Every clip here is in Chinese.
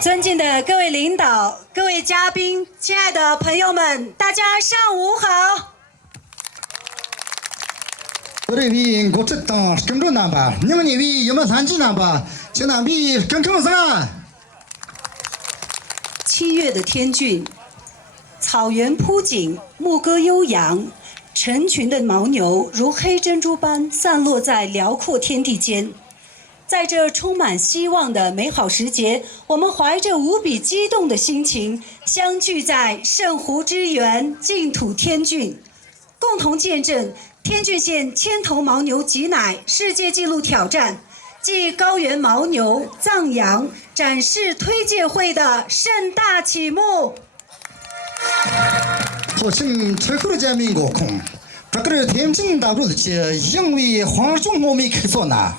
尊敬的各位领导、各位嘉宾、亲爱的朋友们，大家上午好。我这位国职党跟着南吧，你们那位有没有参加南吧？请南边跟着上。7月的天峻，草原铺锦，牧歌悠扬，成群的牦牛如黑珍珠般散落在辽阔天地间。在这充满希望的美好时节，我们怀着无比激动的心情，相聚在圣湖之源净土天峻，共同见证天峻县千头牦牛挤奶世界纪录挑战暨高原牦牛藏羊展示推介会的盛大启幕。好像最后的家民国空，这个天津大陆的些，因为黄中我没开错呢。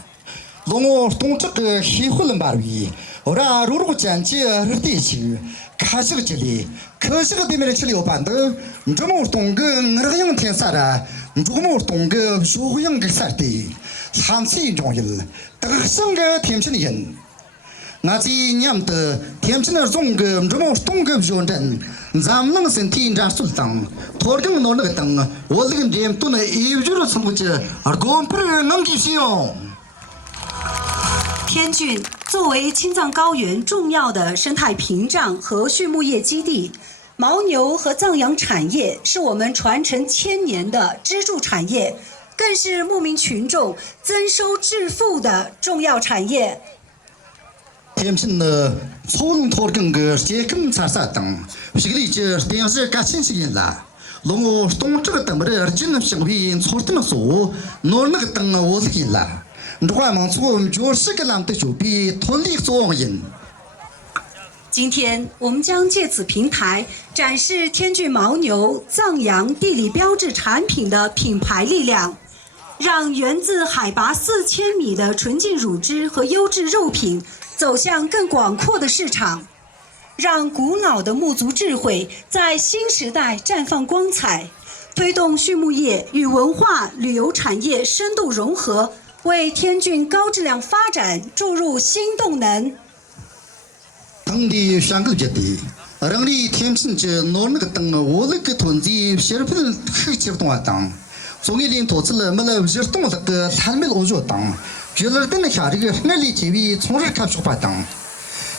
龙东这个黑胡人巴位，我让如果讲解地区，开始个这里，可是个对面的吃了板凳，你这么东个那个样天啥的，你这么东个学样个啥的，三次重要，但是生个天津人，那这年的天津的中个这么东个标准，咱们那个身体上素当，拖着那个灯，我这个人都能一直都从不接，而公不是能继续用。天峻作为青藏高原重要的生态屏障和畜牧业基地，牦牛和藏羊产业是我们传承1000年的支柱产业，更是牧民群众增收致富的重要产业。天津的草人拖更个结根啥啥等，是个例子，电视干新鲜人啦。龙我东这个等不得，今天小品草这么说，弄那个等我是人啦。你话忙做，就是个男的就比团力做人。今天我们将借此平台展示天峻牦牛、藏羊地理标志产品的品牌力量，让源自海拔4000米的纯净乳汁和优质肉品走向更广阔的市场，让古老的牧族智慧在新时代绽放光彩，推动畜牧业与文化旅游产业深度融合，为天峻高质量发展注入新动能。当地上个节的，人力天津这拿那个灯我那个团子写了不是很激动啊当，从一年多次了没了热动那个还没老热当，觉得等了下这个那里这边从事看书吧当，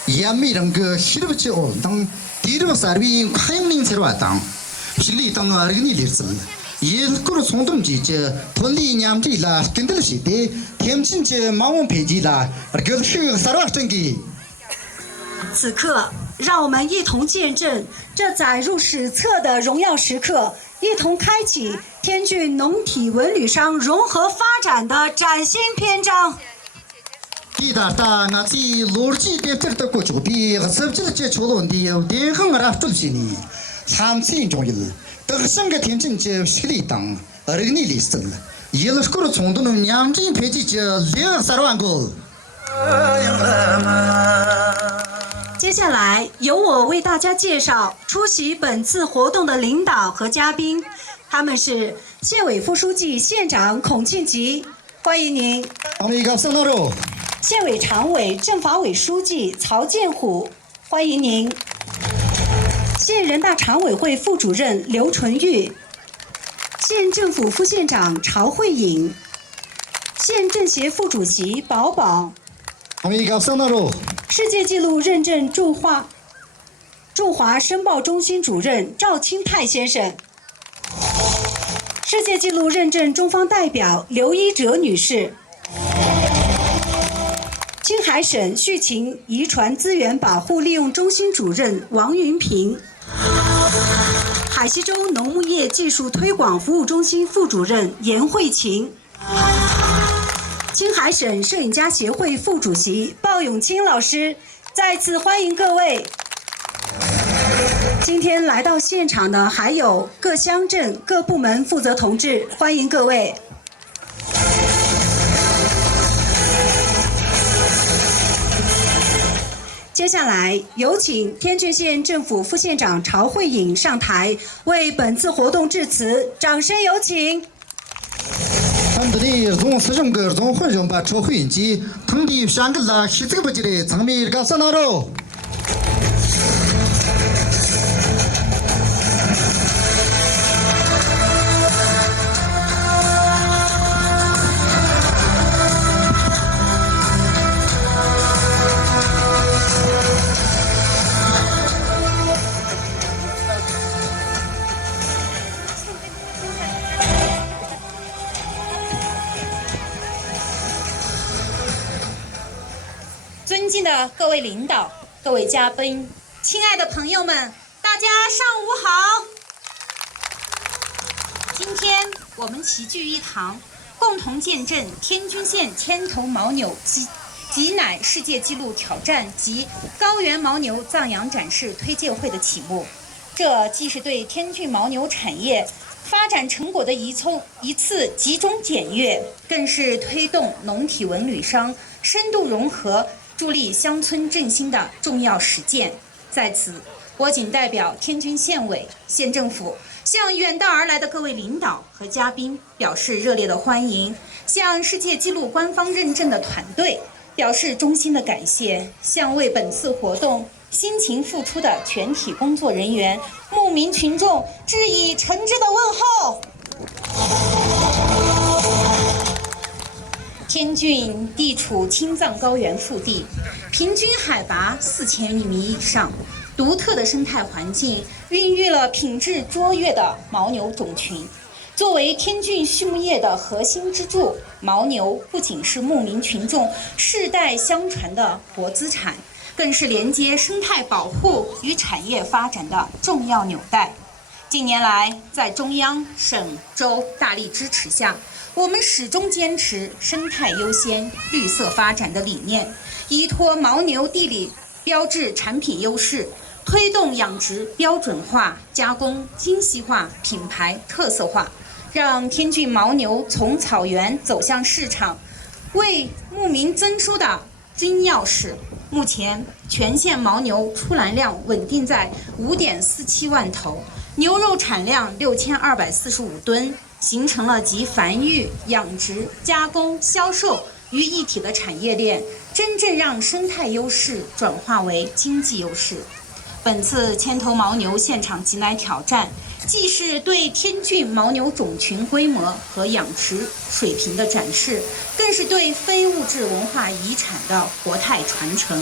也没人个写了不起哦当，第二个啥边还名才话当，是里当啊这个你例子。也个从东这团里娘的啦，跟的是的，天津这马王培的啦，个是啥玩意？此刻，让我们一同见证这载入史册的荣耀时刻，一同开启天津农体文旅商融合发展的崭新篇章。第大大我是逻辑的这的过去的，甚至这桥段的有点很难做起呢，参差重要。这个整个天津这实力当，这个你历史了，也是个从东的娘子培植这2-3万个。接下来由我为大家介绍出席本次活动的领导和嘉宾，他们是县委副书记、县长孔庆吉，欢迎您；县委常委、政法委书记曹建虎，欢迎您；县人大常委会副主任刘纯玉，县政府副县长曹慧颖，县政协副主席宝宝。世界纪录认证驻华申报中心主任赵清泰先生，世界纪录认证中方代表刘一哲女士，青海省畜禽遗传资源保护利用中心主任王云平，海西州农牧业技术推广服务中心副主任严慧琴，青海省摄影家协会副主席鲍永清老师，再次欢迎各位。今天来到现场的还有各乡镇各部门负责同志，欢迎各位。接下来有请天津县政府副县长曹慧颖上台为本次活动致辞，掌声有请。俺这里从市政个从会上把车会引起，同地三个啦，是这个不记得，咱们搞啥那喽？尊敬的各位领导、各位嘉宾、亲爱的朋友们，大家上午好！今天我们齐聚一堂，共同见证天津县牵头牦牛挤奶世界纪录挑战及高原牦牛藏羊展示推介会的启幕。这既是对天津牦牛产业发展成果的一次集中检阅，更是推动农体文旅商深度融合、助力乡村振兴的重要实践。在此，我谨代表天津县委、县政府，向远道而来的各位领导和嘉宾表示热烈的欢迎，向世界纪录官方认证的团队表示衷心的感谢，向为本次活动辛勤付出的全体工作人员、牧民群众致以诚挚的问候。天津地处青藏高原腹地，平均海拔4000米以上，独特的生态环境孕育了品质卓越的牦牛种群。作为天津畜牧业的核心支柱，牦牛不仅是牧民群众世代相传的活资产，更是连接生态保护与产业发展的重要纽带。近年来，在中央、省、州大力支持下，我们始终坚持生态优先、绿色发展的理念，依托牦牛地理标志产品优势，推动养殖标准化、加工精细化、品牌特色化，让天津牦牛从草原走向市场，为牧民增收的金钥匙。目前，全县牦牛出栏量稳定在5.47万头，牛肉产量6245吨，形成了集繁育、养殖、加工、销售于一体的产业链，真正让生态优势转化为经济优势。本次千头牦牛现场挤奶挑战，既是对天峻牦牛种群规模和养殖水平的展示，更是对非物质文化遗产的活态传承。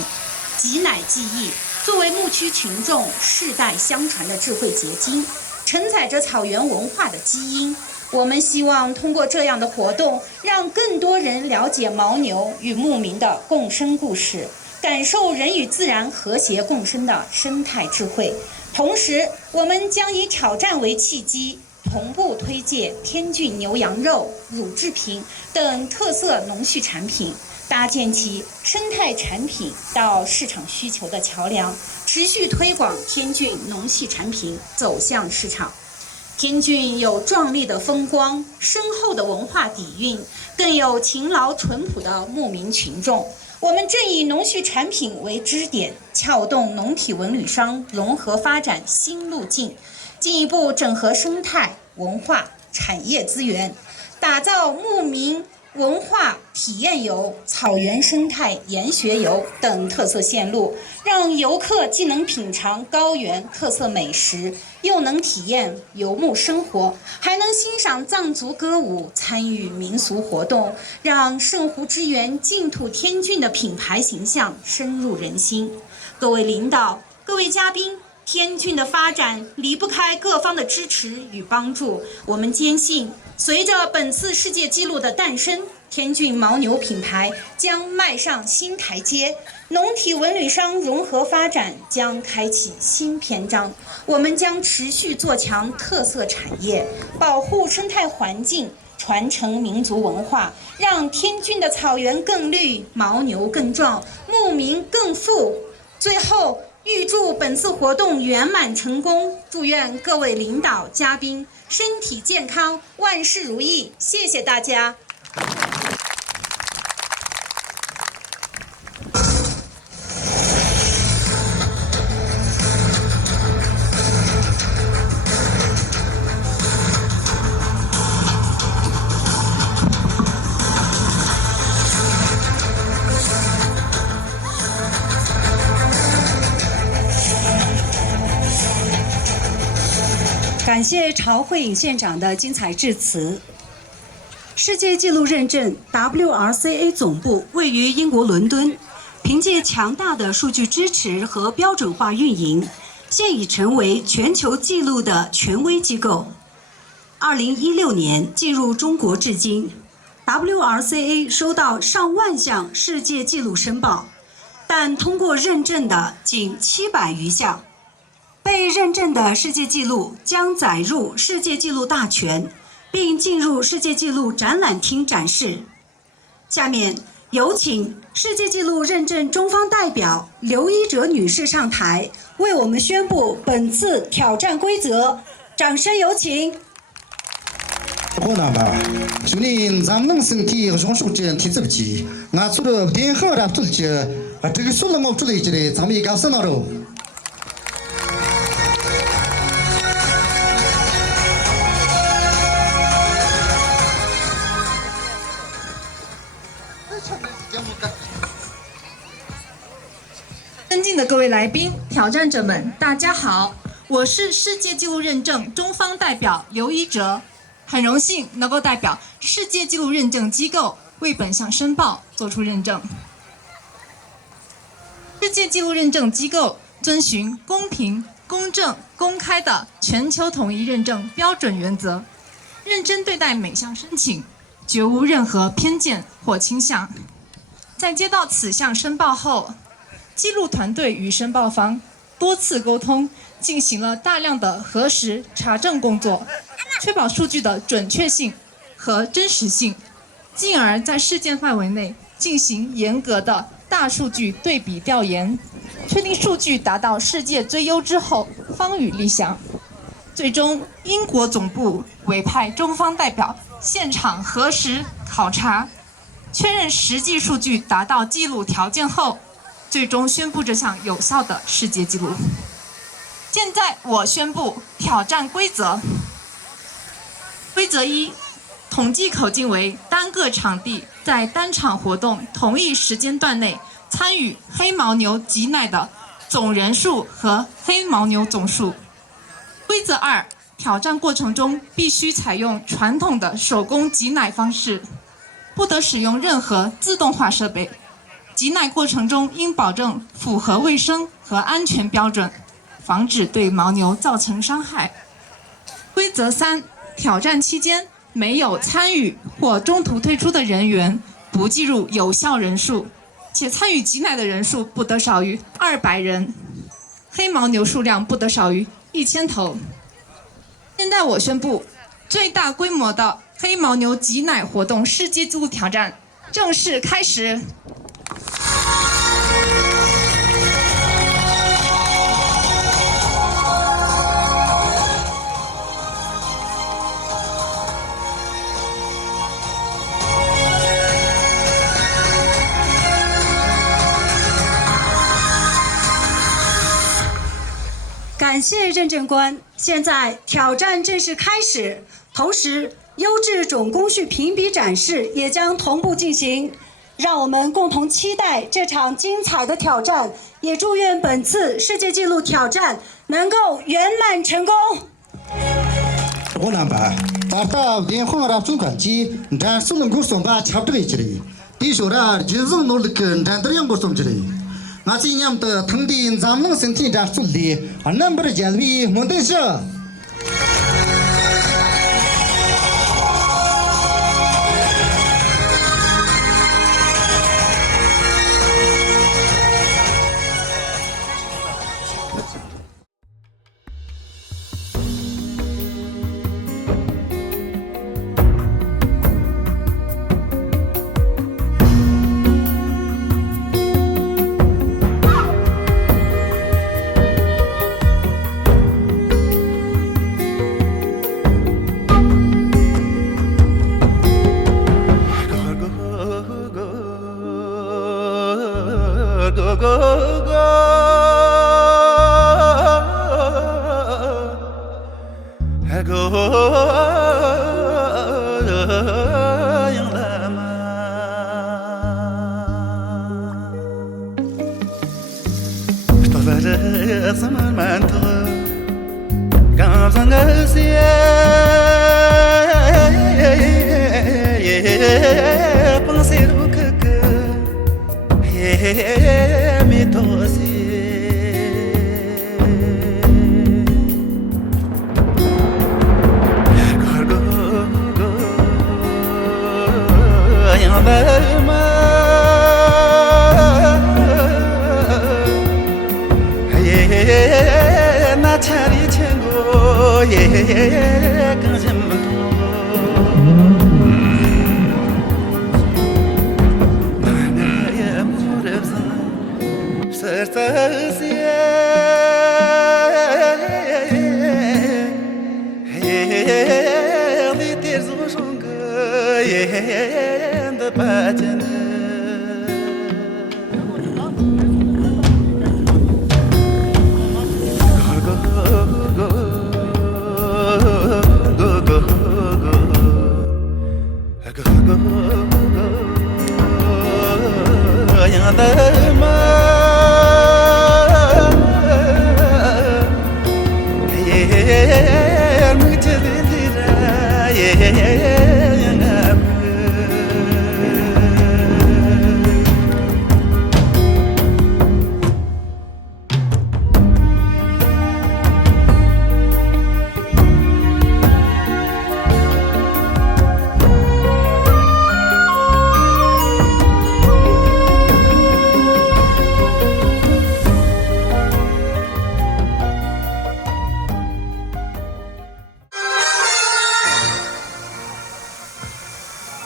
挤奶技艺作为牧区群众世代相传的智慧结晶，承载着草原文化的基因。我们希望通过这样的活动，让更多人了解牦牛与牧民的共生故事，感受人与自然和谐共生的生态智慧。同时，我们将以挑战为契机，同步推介天峻牛羊肉、乳制品等特色农畜产品，搭建起生态产品到市场需求的桥梁，持续推广天峻农畜产品走向市场。天峻有壮丽的风光、深厚的文化底蕴，更有勤劳淳朴的牧民群众。我们正以农畜产品为支点，撬动农体文旅商融合发展新路径，进一步整合生态、文化、产业资源，打造牧民文化体验游、草原生态研学游等特色线路，让游客既能品尝高原特色美食，又能体验游牧生活，还能欣赏藏族歌舞，参与民俗活动，让圣湖之源净土天峻的品牌形象深入人心。各位领导、各位嘉宾，天峻的发展离不开各方的支持与帮助。我们坚信，随着本次世界纪录的诞生，天峻牦牛品牌将迈上新台阶，农体文旅商融合发展将开启新篇章。我们将持续做强特色产业，保护生态环境，传承民族文化，让天峻的草原更绿，牦牛更壮，牧民更富。最后，预祝本次活动圆满成功，祝愿各位领导嘉宾身体健康，万事如意。谢谢大家。感谢曹慧颖县长的精彩致辞。世界纪录认证 WRCA 总部位于英国伦敦，凭借强大的数据支持和标准化运营，现已成为全球纪录的权威机构。2016年进入中国至今， WRCA 收到上万项世界纪录申报，但通过认证的仅700余项。被认证的世界纪录将载入世界纪录大全，并进入世界纪录展览厅展示。下面有请世界纪录认证中方代表刘一哲女士上台，为我们宣布本次挑战规则。掌声有请。兄弟，咱们身体上手这体质不济，俺做了电话来做这，这个说了我做了一个，咱们也搞上了喽。尊敬的各位来宾、挑战者们，大家好，我是世界纪录认证中方代表刘一哲，很荣幸能够代表世界纪录认证机构为本项申报作出认证。世界纪录认证机构遵循公平、公正、公开的全球统一认证标准原则，认真对待每项申请，绝无任何偏见或倾向。在接到此项申报后，记录团队与申报方多次沟通，进行了大量的核实查证工作，确保数据的准确性和真实性，进而在事件范围内进行严格的大数据对比调研，确定数据达到世界最优之后，方予立项。最终，英国总部委派中方代表现场核实考察，确认实际数据达到记录条件后，最终宣布这项有效的世界纪录。现在我宣布挑战规则。规则一：统计口径为单个场地在单场活动同一时间段内参与黑牦牛挤奶的总人数和黑牦牛总数。规则2：挑战过程中必须采用传统的手工挤奶方式，不得使用任何自动化设备。挤奶过程中应保证符合卫生和安全标准，防止对牦牛造成伤害。规则3：挑战期间没有参与或中途退出的人员不计入有效人数，且参与挤奶的人数不得少于200人，黑牦牛数量不得少于1000头。现在我宣布，最大规模的黑牦牛挤奶活动世界纪录挑战正式开始。感谢认证官，现在挑战正式开始，同时优质种工序评比展示也将同步进行。让我们共同期待这场精彩的挑战，也祝愿本次世界纪录挑战能够圆满成功。我那吧，把他电话让总管机，咱苏能够送把差不多一里，比说啦，就是努力跟咱这样过送这里。我今年的堂弟咱们身体咱苏里，那不是简历没得事。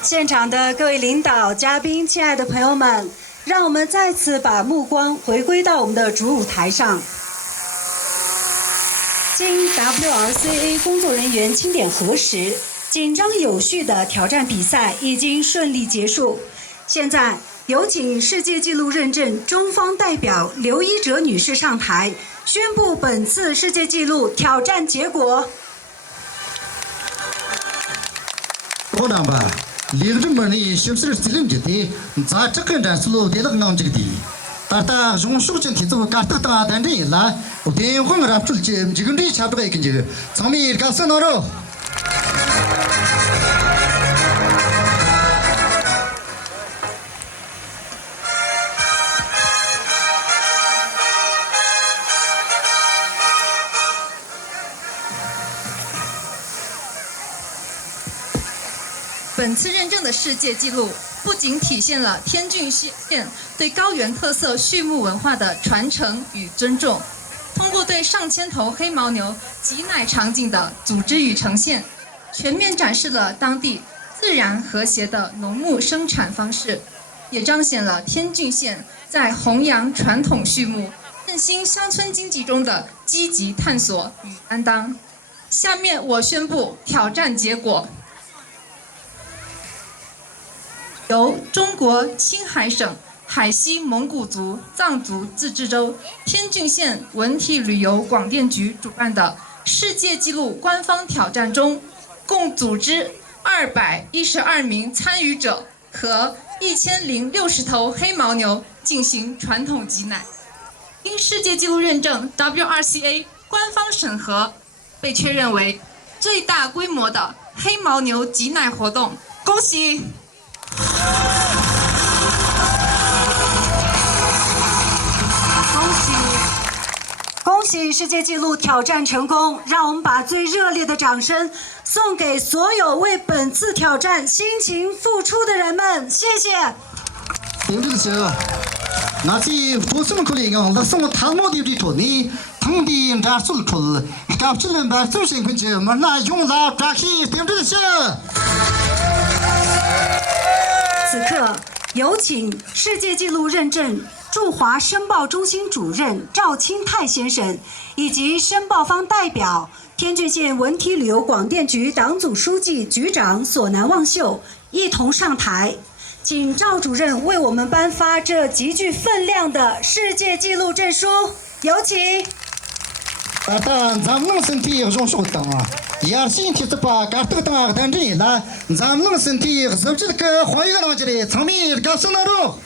现场的各位领导、嘉宾、亲爱的朋友们，让我们再次把目光回归到我们的主舞台上。经 WRCA 工作人员清点核实，紧张有序的挑战比赛已经顺利结束。现在有请世界纪录认证中方代表刘一哲女士上台，宣布本次世界纪录挑战结果。我那吧。 लिग्रमणी शिवसर सिलिम जते जा चकन रासलो देलक नाम जगदी 따다 종수진 티도 까따다 단리라 대용을 앞줄 지금 리 잡으가 있긴지 점이 가서 너로 本次认证的世界纪录不仅体现了天峻县对高原特色畜牧文化的传承与尊重，通过对上千头黑牦牛挤奶场景的组织与呈现，全面展示了当地自然和谐的农牧生产方式，也彰显了天峻县在弘扬传统畜牧、振兴乡村经济中的积极探索与担当。下面我宣布挑战结果。 由中国青海省海西蒙古族藏族自治州天峻县文体旅游广电局主办的世界纪录官方挑战中，共组织212名参与者和1060头黑牦牛进行传统挤奶，经世界纪录认证 WRCA 官方审核，被确认为最大规模的黑牦牛挤奶活动。恭喜！ 恭喜世界纪录挑战成功！让我们把最热烈的掌声送给所有为本次挑战辛勤付出的人们，谢谢。对不起，那些不是可以用，那是我他妈的里头呢，当地人说出，搞起来把最新科技嘛，那用来抓起，对不起。 此刻，有请世界纪录认证驻华申报中心主任赵清泰先生以及申报方代表天峻县文体旅游广电局党组书记、局长索南望秀一同上台，请赵主任为我们颁发这极具分量的世界纪录证书，有请。 但咱们身体容受当啊，也身体这把干这个当单人了，咱们身体是不是个换一个东西的，场面干什么了？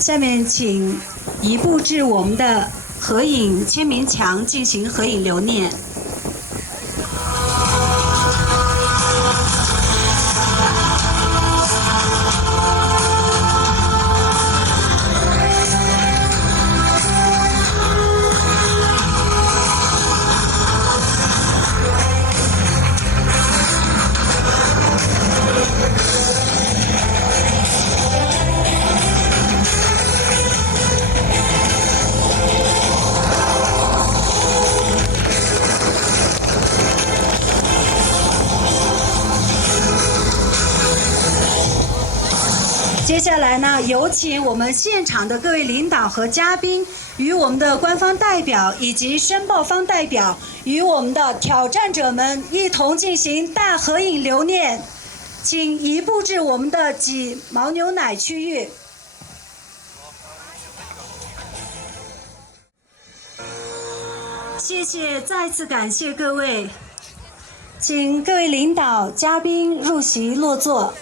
下面请移步至我们的合影签名墙进行合影留念。接下来呢，有请我们现场的各位领导和嘉宾，与我们的官方代表以及申报方代表，与我们的挑战者们一同进行大合影留念。请移步至我们的挤牦牛奶区域。谢谢，再次感谢各位，请各位领导、嘉宾入席落座。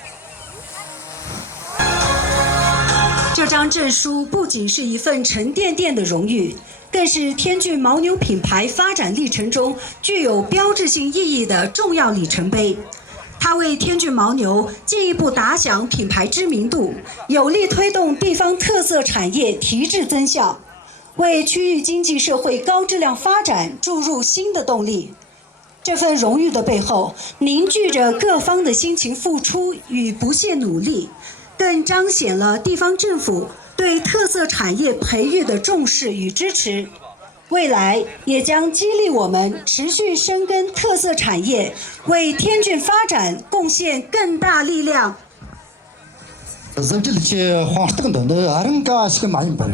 这张证书不仅是一份沉甸甸的荣誉，更是天峻牦牛品牌发展历程中具有标志性意义的重要里程碑。它为天骏牦牛进一步打响品牌知名度，有力推动地方特色产业提质增效，为区域经济社会高质量发展注入新的动力。这份荣誉的背后，凝聚着各方的辛勤付出与不懈努力，更彰显了地方政府对特色产业培育的重视与支持。未来也将激励我们持续深耕特色产业，为天骏发展贡献更大力量。زبجل خواستن دونه aranga шиг mayin bar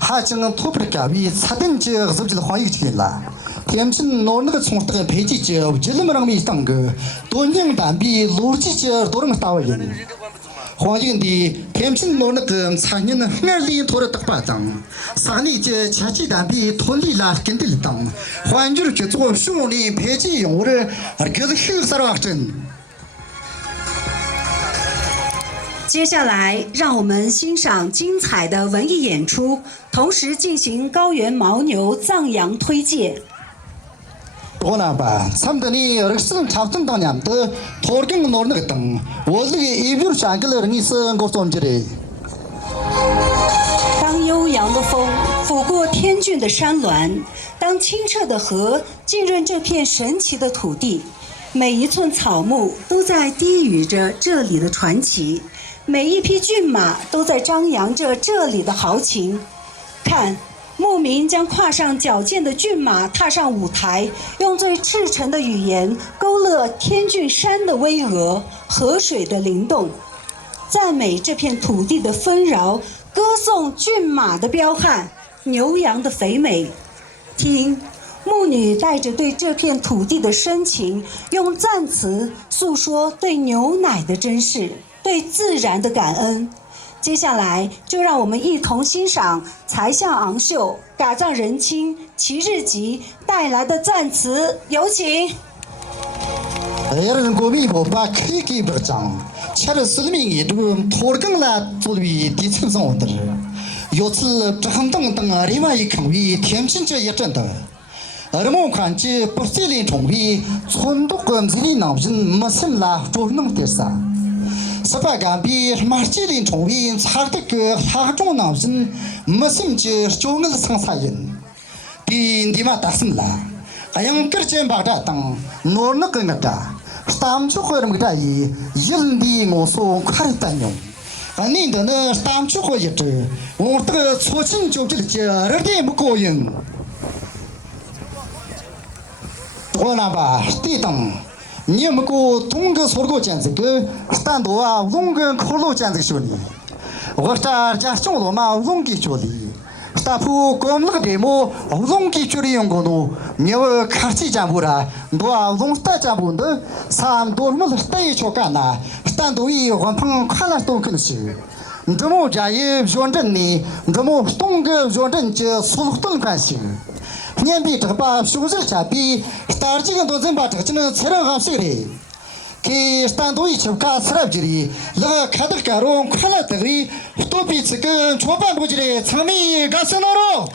하정 토프를 가비 사든지 زبجل khoyig chila темчин норныг цунгтаг пэжиж жилмэрang ми станг донжин дамби луржиж дурам тавын khoyigdi темчин норныг цанин хнэрлийн турдаг батан саны же чачи дамби тонли лах гэнтэл дан khoyжур ч зур шууны пэжи 용을 аргэлхийг сарвагчин。接下来，让我们欣赏精彩的文艺演出，同时进行高原牦牛藏羊推介。오나바 참더니 어르신 잡든 당냠도 토르경 노르는 등 원리 이뷰 샹글르니 쓴 고som지리。当悠扬的风拂过天峻的山峦，当清澈的河浸润这片神奇的土地，每一寸草木都在低语着这里的传奇。每一匹骏马都在张扬着这里的豪情。看，牧民将跨上矫健的骏马踏上舞台，用最赤诚的语言勾勒天骏山的巍峨，河水的灵动，赞美这片土地的丰饶，歌颂骏马的彪悍，牛羊的肥美。听，牧女带着对这片土地的深情，用赞词诉说对牛奶的珍视，对自然的感恩。接下来就让我们一同欣赏才相昂秀、嘎藏仁亲、齐日吉带来的赞词，有请。여러분 고미 보바 크기 버장 차를 슬밍이 좀 토르강라 졸비 디침성 온들 요츠 저항등등 리마이 강위 템신저 예전다 어르모 관지 버실린 종비 촌독금 지리 나오진 머슴라 조능 대사 서바가비 마르질린 종비 차르득 하종 나오진 머슴지 조능 상사인 빈디마 다슴라 아양 끌젠 바다 땅 노르는 끝났다 스탐추 거름 그다이 일리 모소 카르탄용 아니 너는 스탐추 거였지 오르트 소친 조질지 어디 무고인 원아바 스티당 니무고 동거 소르고 젠지 그 스탄도와 동거 콜로 젠지 쇼니 워스타 자송로마 우동기 조리 스타프 검르 데모 우동기 조리 용고노 녀 카치 잠부라 노아 우동스타 잠분데 삼 도르물 스타이 초카나 스탄도이 원팡 칼라스도 근시 너무 자예 존전니 너무 동거 존전지 소득던 관시 년비 저바 수고를 잡이 스타르지가 도전 바트는 새로 합시리 그 스탄도이 접가 스랍지리 라 카드가로 칼라들이 토피츠가 초반 보지리 참이 가스나로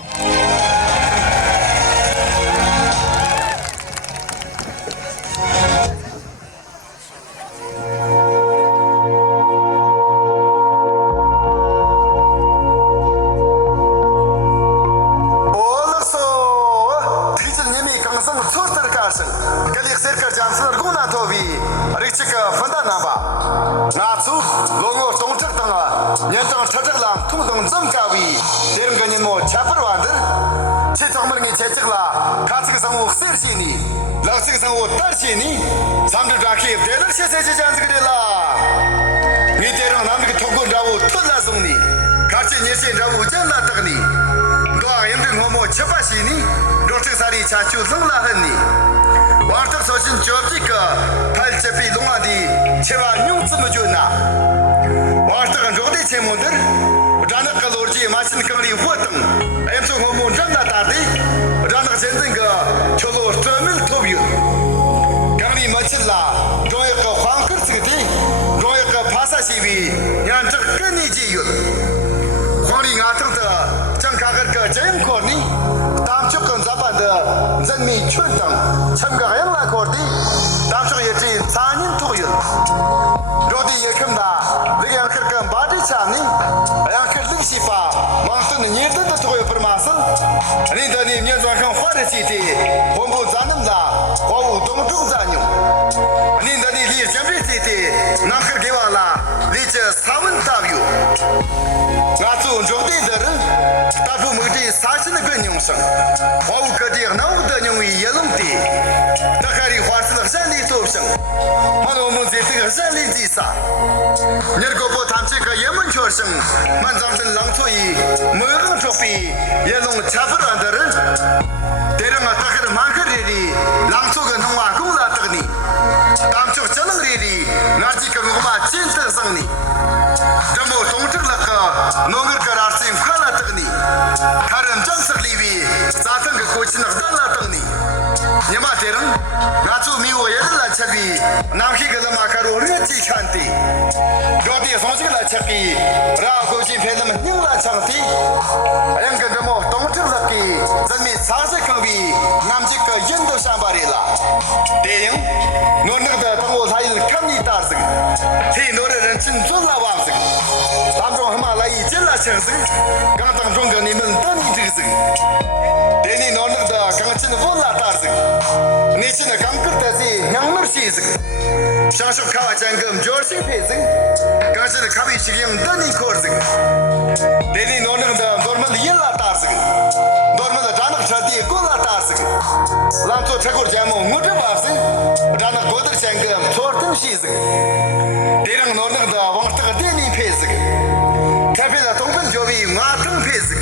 chachu zungla hani wartak soshin chobjika palchepi lungadi chewa nyung tsum juna wartak jode chemondir ranak kalorji machin kamli wotang emso homo jamna tadi ranak jenzinga cholo tramil tobyu kamli machilla joyaka khangkar sigti joyaka phasa sibi yan chak kani ji yul khori ngatak da changkagar ka jem korni dân mi chuyên tầng chăm cả em là cột đi đam cho嘢gì 사년 토요일 로디 예금다 리양 크금 바디 차니 아양 크르 시파 망스는 니르도 토요 퍼마스 아니 더니 년자хан 화르시티 본부 자는다 과우 동중자뇨 아니 더니 리 점비시티 나크 개와라 리저 사원 타뷰 나투 조디더르 타부 무디 사신의 근용성 과우 거디 나우더 뇽이 예름티 다카리 화르스 산리 토성 하노 문제티가 산리 지사 nergopo tamche ka yemen chorsang manjangchen langthoi mögen chopi yelong chabar andar derang atakar mangareri langthoga nongwa gungla tagni tamcho chalang reri narji ka ngoma chinta sangni jambo tongchak laka nonger karar sim khala tagni karam jamsak liwi satang ka kochin dala tagni nyama derang nachu miwo yedla chabi namhi ka lama karo reti khanti Roti songsi la chaki ra ko jin phelam ning la changti ayang ga demo tongtir laki zanmi sase khangbi namjik ka yendo shambari la deyang nonig da tango thail khamni tarsig thi nore ren chin zola wamsig tamjong hama lai jilla changsig gang tang jong ga ni men tani jigsig deni nonig da gang chin vola tarsig ni chin gang kar ta si nyangmar sisig shashuk kawa jangam jorsi phesig 가서 가비 시경 더니 코르스 데니 노는다 노르만 일라 타스 노르만 다나 차디 콜라 타스 람토 차고르 자모 무드 바스 다나 고더 생금 토르튼 시스 데랑 노는다 왕타가 데니 페스 카페다 동근 조비 마튼 페스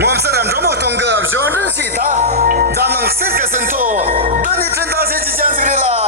몸사람 조모 동급 조르 시타 자능 세카선토 더니 튼다세 지장스리라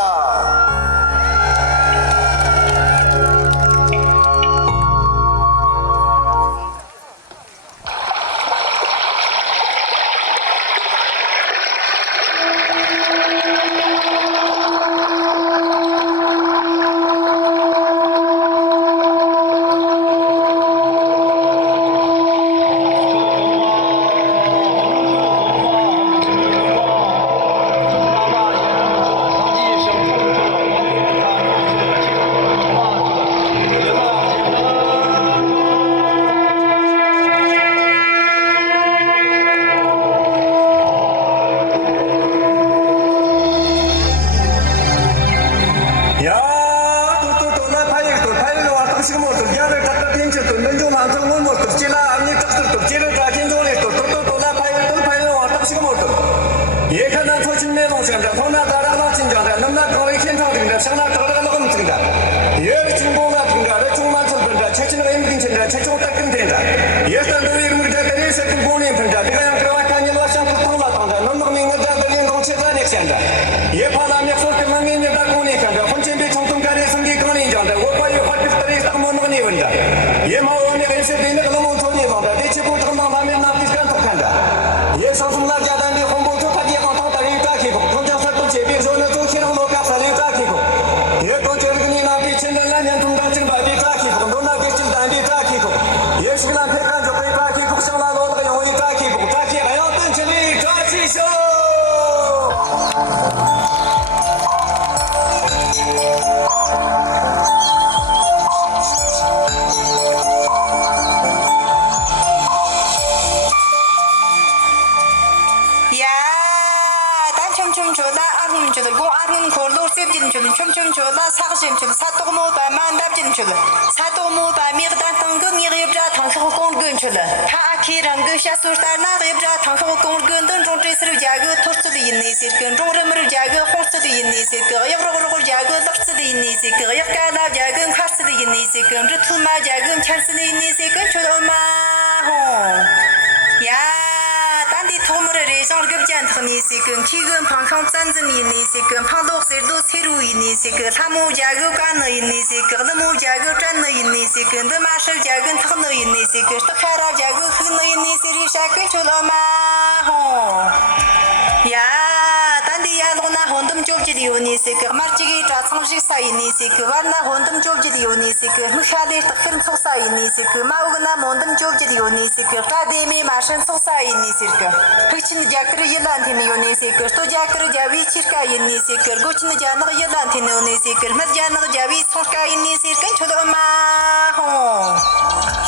혼덤 좁지디오니세크 마르지기 자청식 사이니세크 와나 혼덤 좁지디오니세크 무샤데 탁힌 속사이니세크 마우그나 몬덤 좁지디오니세크 타데미 마신 속사이니세크 흑친 자크르 일란티니오니세크 또 자크르 자위 치르카이니세크 고친 자나 일란티니오니세크 마자나 자위 속카이니세크 초도마호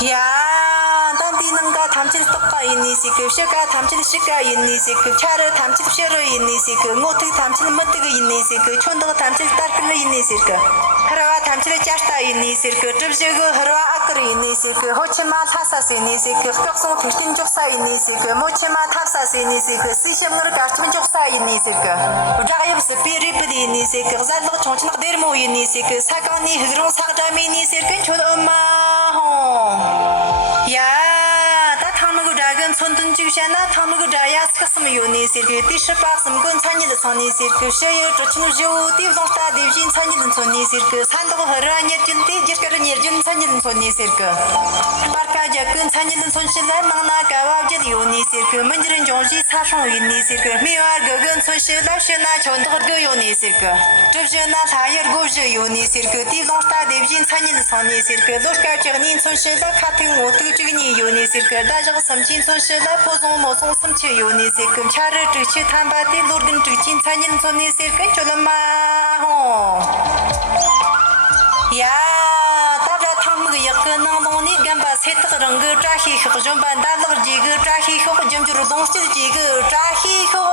야 담디는가 담칠 똑가이니세크 셔가 담칠 시가이니세크 차르 담칠 셔르이니세크 모트 담칠 못트가이니세크 촌도가 담칠 따르이니세크 하라와 담칠 짜스타이니세크 줍시고 하라와 아크리이니세크 호치마 타사시니세크 벽송 빅tin 족사이니세크 모치마 탑사시니세크 시심으로 가르치면 족사이니세크 우자가입스 피리피디니세크 잘로 총치나 데르모이니세크 사강니 흐그롱 사자미니세크 초도마호 야 타타마고 dragon 손든 주샤나 타마고 자야 스카스마 요니세크 티셔박스마 군 찬이의 손니세크 셔요 저친우 조 디브동스타 디브진 찬이의 손니세크 산도고 허라니 진티 지스카르 니르진 찬이의 손니세크 파르카자 군 찬이의 손실라 망나 가와제 요니세크 문지른 종지 사상 요니세크 미와 거근 손실라 셔나 촌도 요니세크 줍셔나 사이르 고즈 요니세크 디브동스타 디브진 찬이의 손니세크 로스카르니 손실라 카팅 오투지니 요니세크 다저 삼친 손실라 포송 모송 삼치 요니세크 차르 트치 탐바티 로든 트친 찬인 손니세크 졸마호 야 다자 탐그 yakna noni gamba setgrang ge trahi khojom banda lag ji ge trahi khojom juru dongsti ji ge trahi kho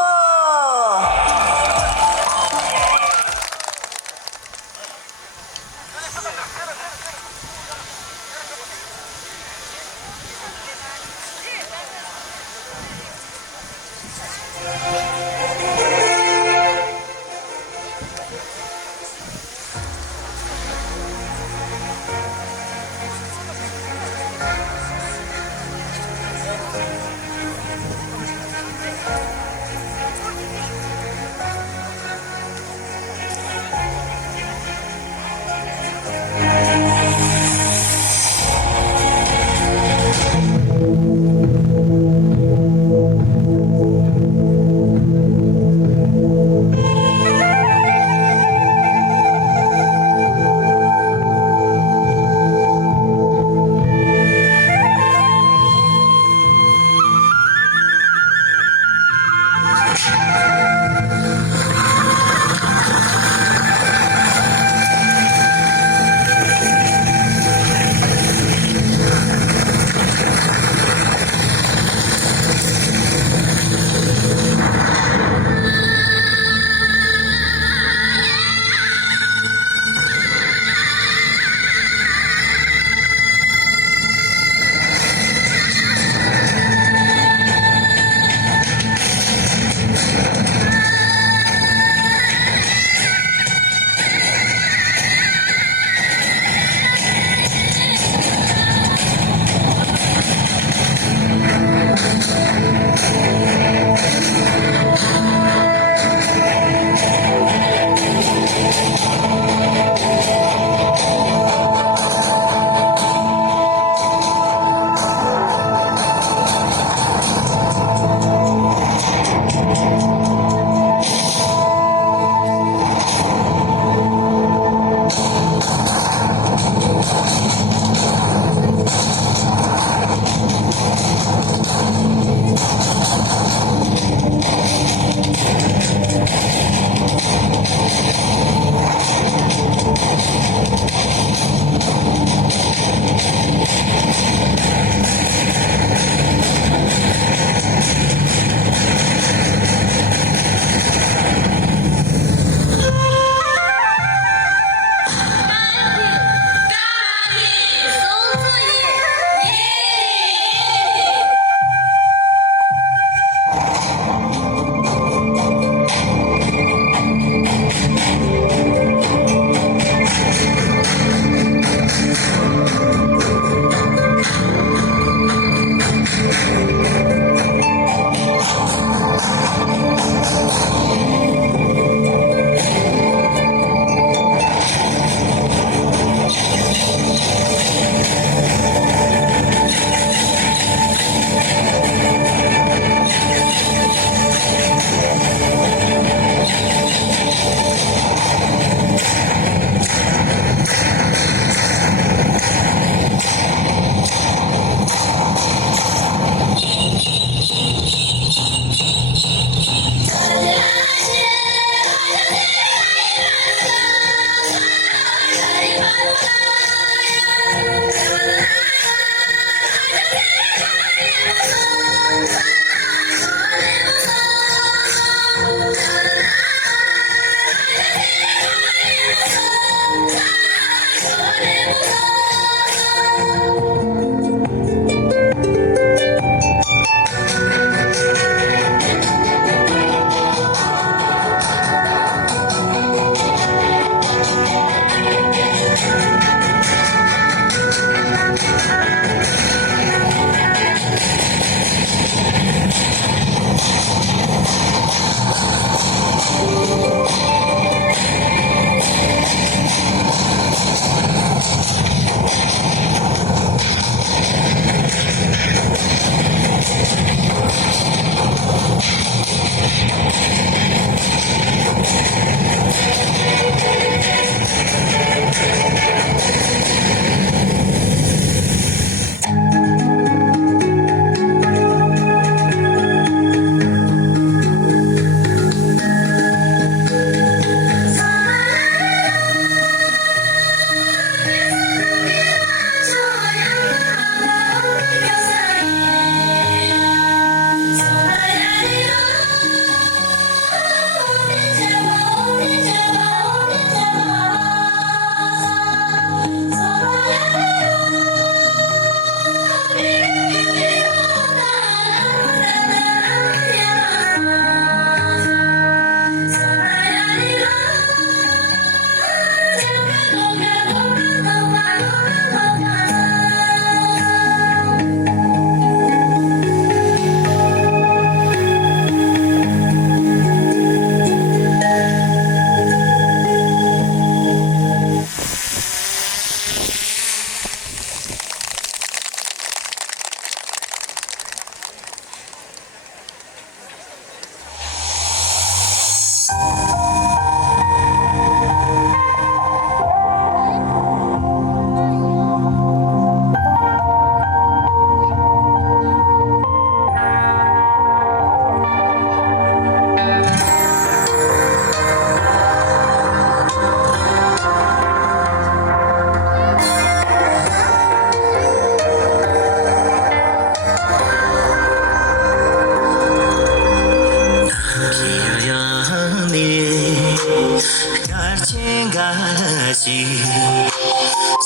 情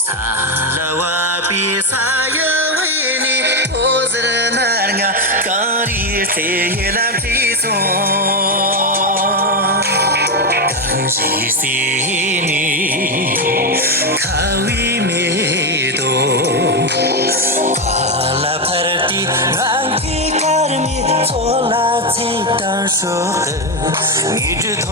萨拉瓦比萨耶维尼我是那个咖喱菜也难提送当时是你卡维梅多帕拉帕尔蒂让皮卡尔米错啦才当说你知道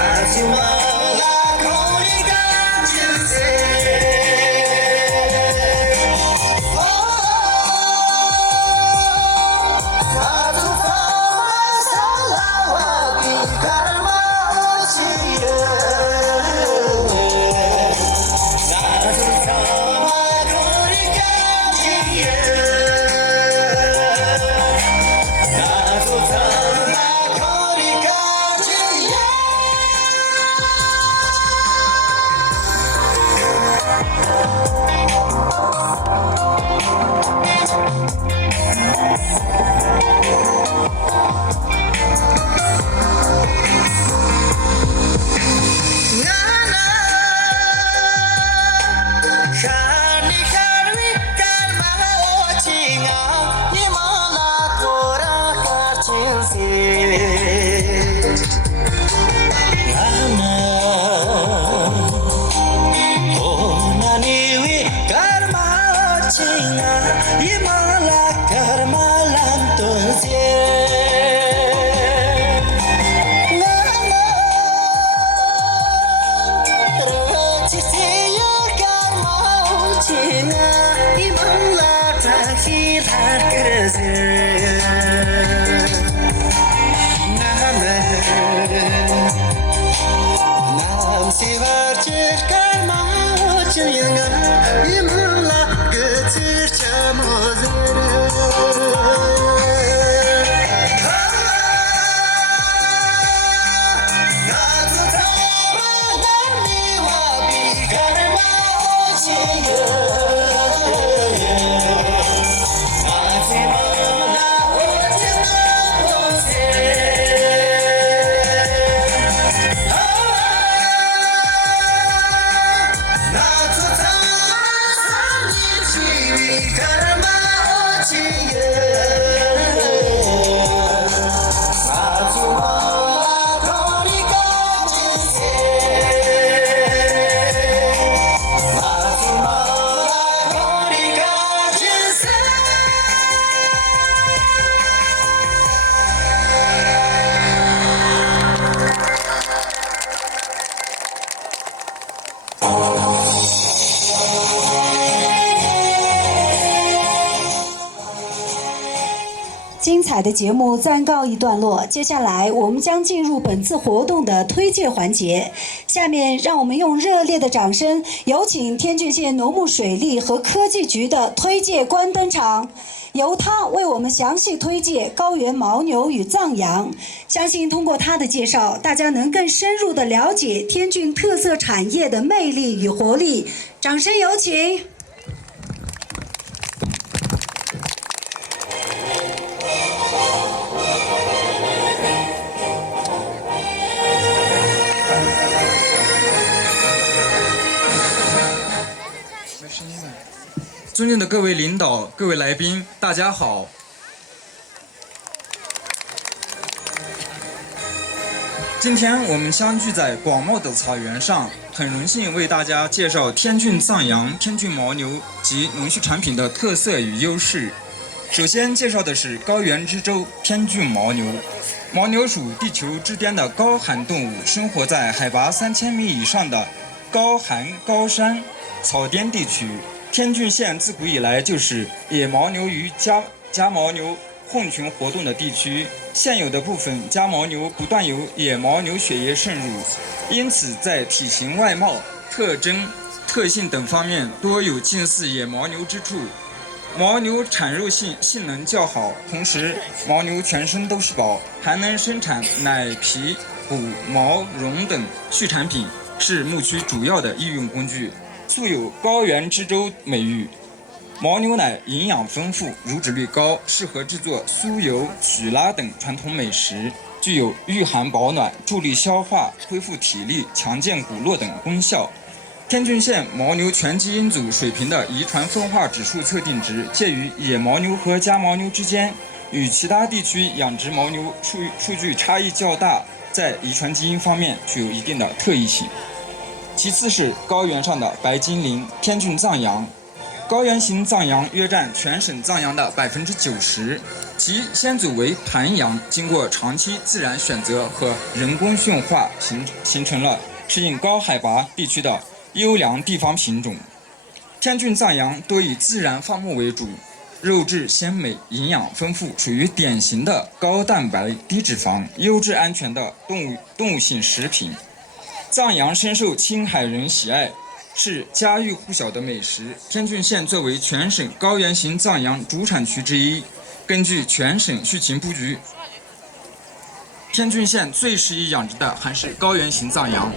That's nam sevar chekar ma chinga imla getsir精彩的节目暂告一段落，接下来我们将进入本次活动的推介环节。下面让我们用热烈的掌声，有请天郡县农牧水利和科技局的推介官登场，由他为我们详细推介高原牦牛与藏羊。相信通过他的介绍，大家能更深入地了解天郡特色产业的魅力与活力。掌声有请。尊敬的各位领导、各位来宾，大家好。今天我们相聚在广袤的草原上，很荣幸为大家介绍天郡藏羊、天郡牦牛及农畜产品的特色与优势。首先介绍的是高原之州天郡牦牛。牦牛属地球之巅的高寒动物，生活在海拔3000米以上的高寒高山草甸地区。天郡县自古以来就是野牦牛与家牦牛混群活动的地区，现有的部分家牦牛不断有野牦牛血液渗入，因此在体型、外貌、特征、特性等方面多有近似野牦牛之处。牦牛产肉性能较好，同时牦牛全身都是宝，还能生产奶、皮、骨、毛、绒等畜产品，是牧区主要的育用工具。素有高原之州美誉。牦牛奶营养丰富，乳脂率高，适合制作酥油、曲拉等传统美食，具有御寒保暖、助力消化、恢复体力、强健骨络等功效。天郡县牦牛全基因组水平的遗传分化指数测定值介于野牦牛和家牦牛之间，与其他地区养殖牦牛数据差异较大，在遗传基因方面具有一定的特异性。其次是高原上的白精灵天郡藏羊。高原型藏羊约占全省藏羊的90%，其先祖为盘羊，经过长期自然选择和人工驯化，形成了适应高海拔地区的优良地方品种。天郡藏羊多以自然放牧为主，肉质鲜美，营养丰富，属于典型的高蛋白、低脂肪、优质安全的动物性食品。藏羊深受青海人喜爱，是家喻户晓的美食。天郡县作为全省高原型藏羊主产区之一，根据全省畜禽布局，天郡县最适宜养殖的还是高原型藏羊。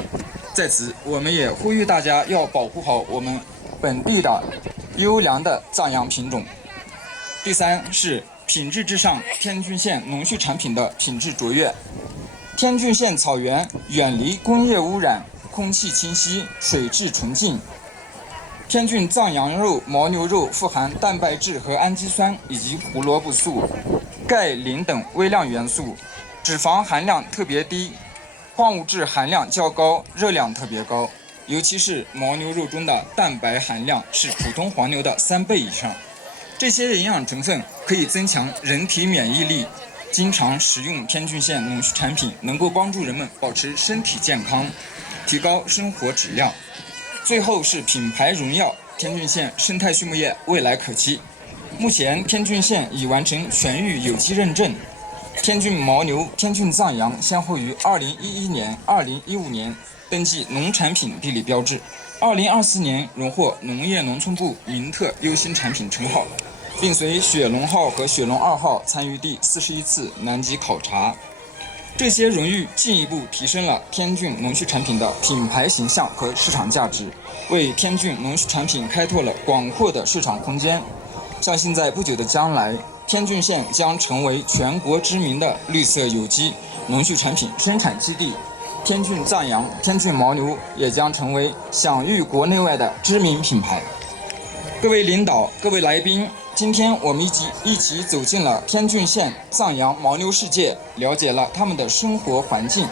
在此，我们也呼吁大家要保护好我们本地的优良的藏羊品种。第三是品质至上，天郡县农畜产品的品质卓越。天郡县草原远离工业污染，空气清晰，水质纯净。天郡藏羊肉、牦牛肉富含蛋白质和氨基酸以及胡萝卜素、钙、磷等微量元素，脂肪含量特别低，矿物质含量较高，热量特别高。尤其是牦牛肉中的蛋白含量是普通黄牛的3倍以上。这些营养成分可以增强人体免疫力。经常食用天郡县农畜产品，能够帮助人们保持身体健康，提高生活质量。最后是品牌荣耀，天郡县生态畜牧业未来可期。目前天郡县已完成全域有机认证，天郡牦牛、天郡藏羊先后于2011年、2015年登记农产品地理标志，2024年荣获农业农村部名特优新产品称号，并随雪龙号和雪龙2号参与第41次南极考察。这些荣誉进一步提升了天郡农畜产品的品牌形象和市场价值，为天郡农畜产品开拓了广阔的市场空间。相信在不久的将来，天郡县将成为全国知名的绿色有机农畜产品生产基地，天郡藏羊、天郡牦牛也将成为享誉国内外的知名品牌。各位领导、各位来宾，今天我们一起走进了天郡县藏羊牦牛世界，了解了他们的生活环境、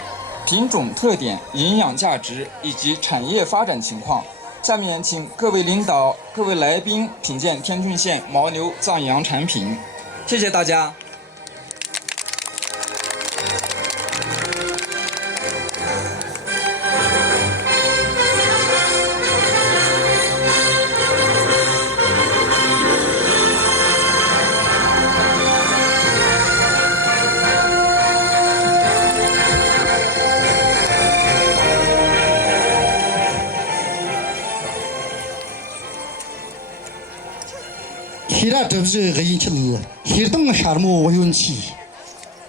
品种特点、营养价值以及产业发展情况。下面请各位领导、各位来宾品鉴天郡县牦牛藏羊产品。谢谢大家。히라 접지 가인칠 히르동 샤르모 오윤치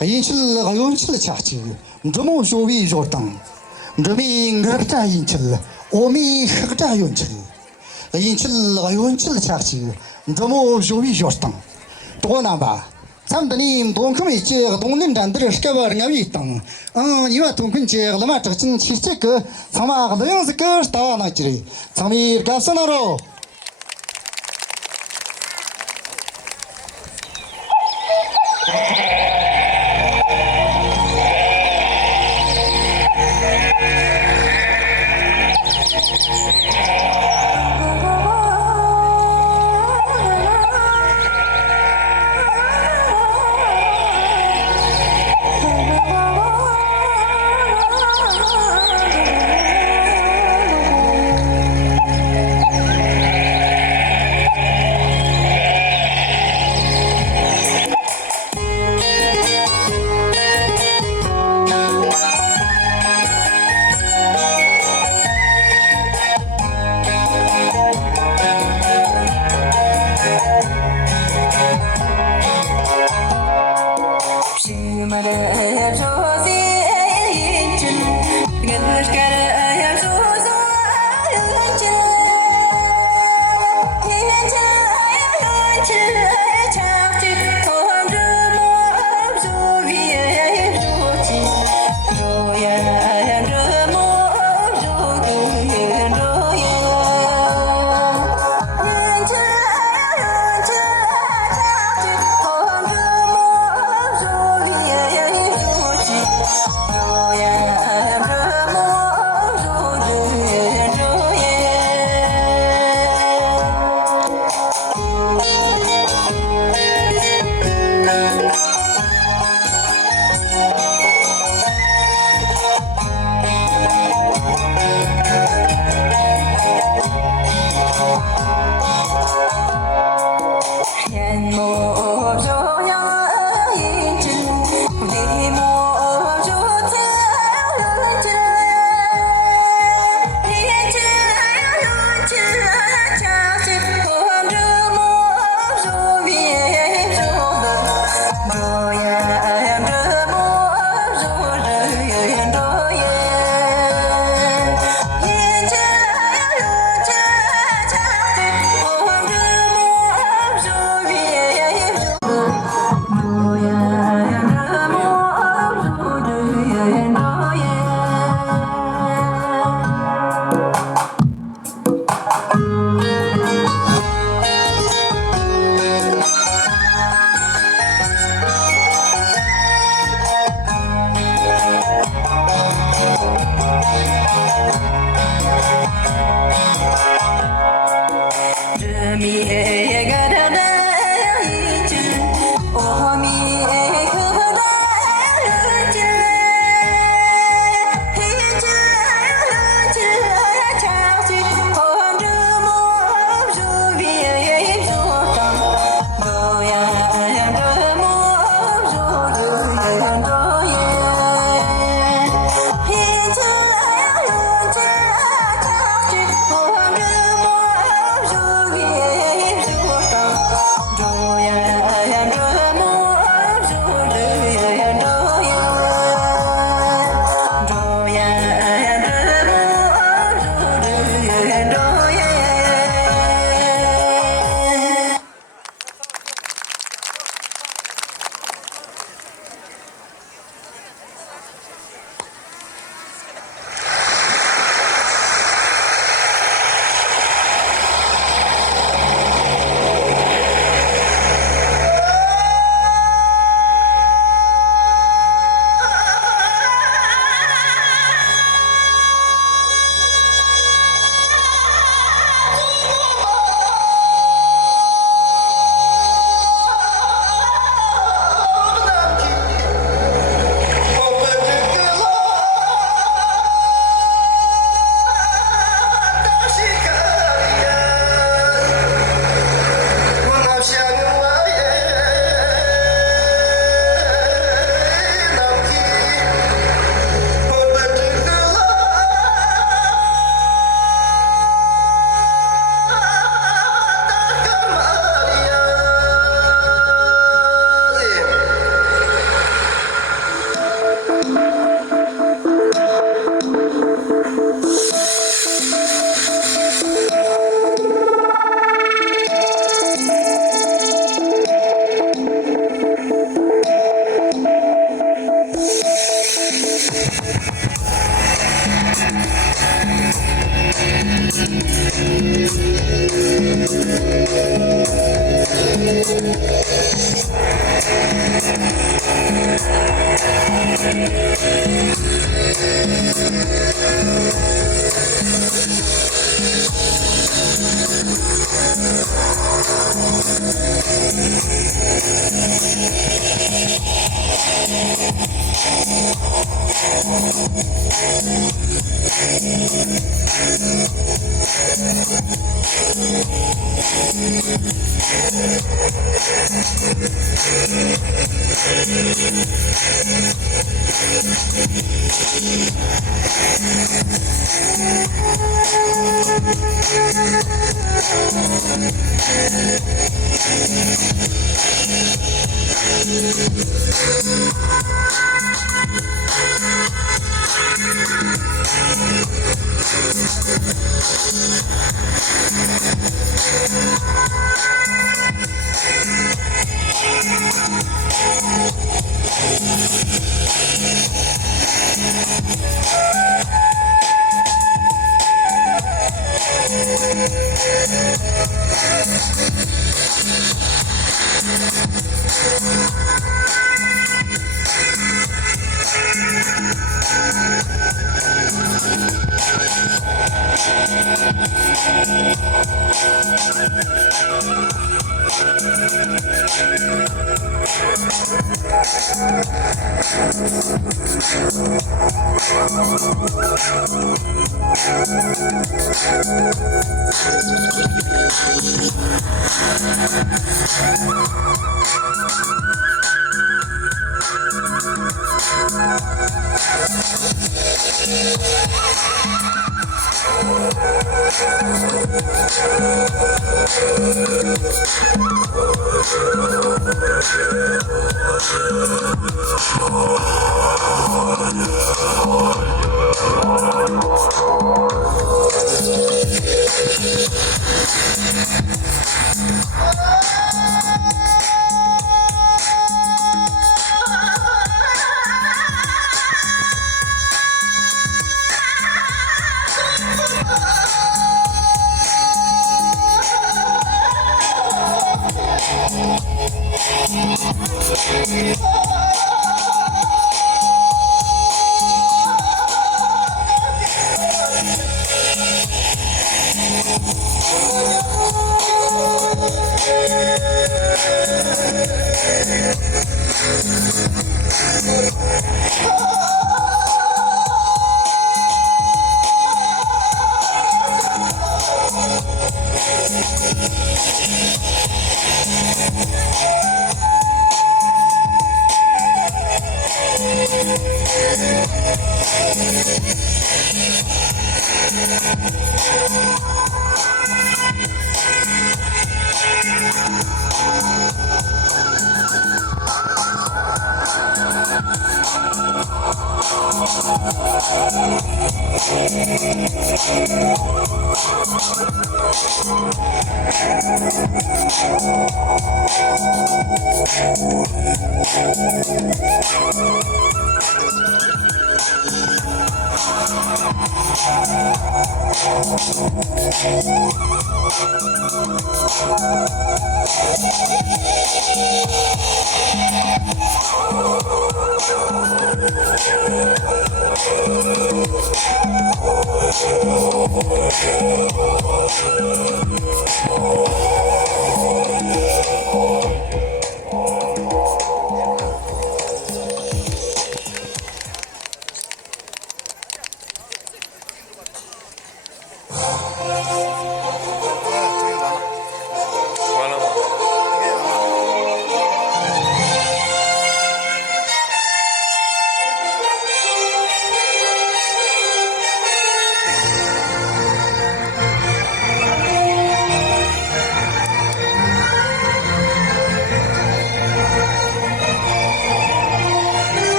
가인칠 가윤칠 차치 드모 쇼비 조당 드미 르타 인칠 오미 흑자 윤칠 가인칠 가윤칠 차치 드모 쇼비 조당 도나바 삼드님 동금이 제 동님 잔들 스케버가 위당 이와 동근 제 얼마 적진 치체 그 상마가 너영스 그 스타나지리 상미 갑선으로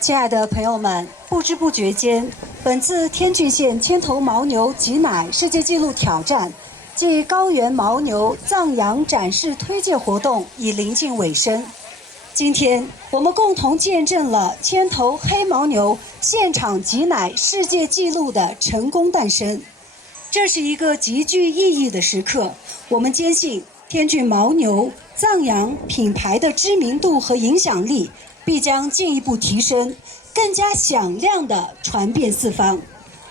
亲爱的朋友们，不知不觉间，本次天郡县牵头牦牛挤奶世界纪录挑战暨高原牦牛藏羊展示推介活动已临近尾声。今天，我们共同见证了牵头黑牦牛现场挤奶世界纪录的成功诞生。这是一个极具意义的时刻，我们坚信天郡牦牛藏羊品牌的知名度和影响力必将进一步提升，更加响亮地传遍四方，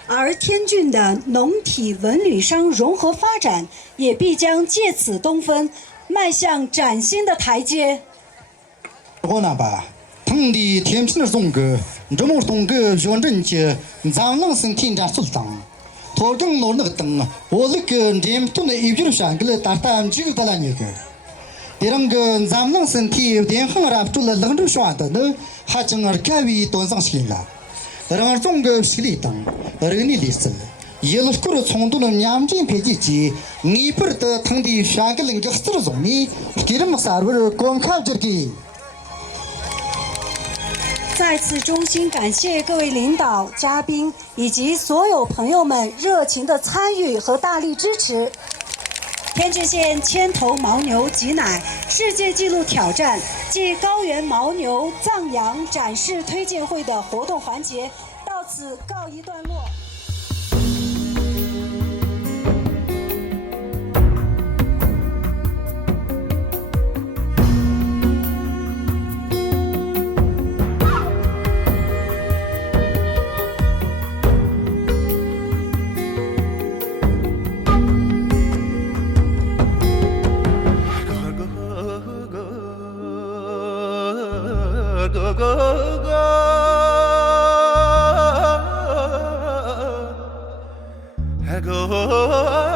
而天郡的农体文旅商融合发展也必将借此东风，迈向崭新的台阶。我那吧，腾的天平的中个，这么中个原正节，咱能生天家出当，头正老那个灯，我那个天都那一边上个了，打几个了那个。第二个，咱们身体电很热，做了冷着选的，那还正儿改为端上去了。然后中个洗里当，人的历史，一路过了冲突了两件配几季，你不得腾的选个人家四十种呢，给他们啥味光看这个。再次衷心感谢各位领导、嘉宾以及所有朋友们热情的参与和大力支持。天郡县牵头牦牛挤奶世界纪录挑战暨高原牦牛藏羊展示推荐会的活动环节到此告一段落。go